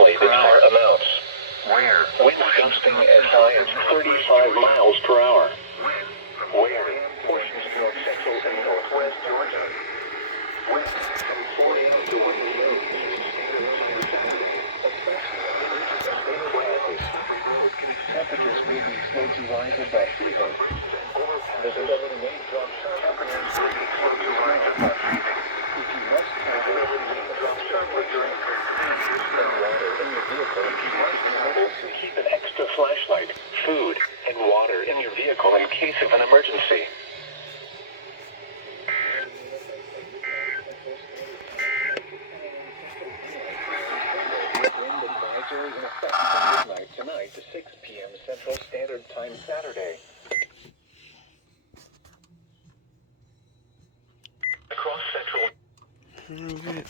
exceptionally bizarre amounts. Where? Winds gusting as high as 35 miles per hour. Where? Portions of North Central and Northwest Georgia. Winds from 40 to 1 noon. Temperatures will be slow to rise above freezing. Visibility may drop sharply. Temperatures will be slow to rise above freezing. If you must travel, visibility may drop sharply during and water in your vehicle. You must travel to keep an extra flashlight, food, and water in your vehicle in case of an emergency. Wind advisory in effect from midnight tonight to 6 p.m. Central Standard Time Saturday. Across Central. Okay.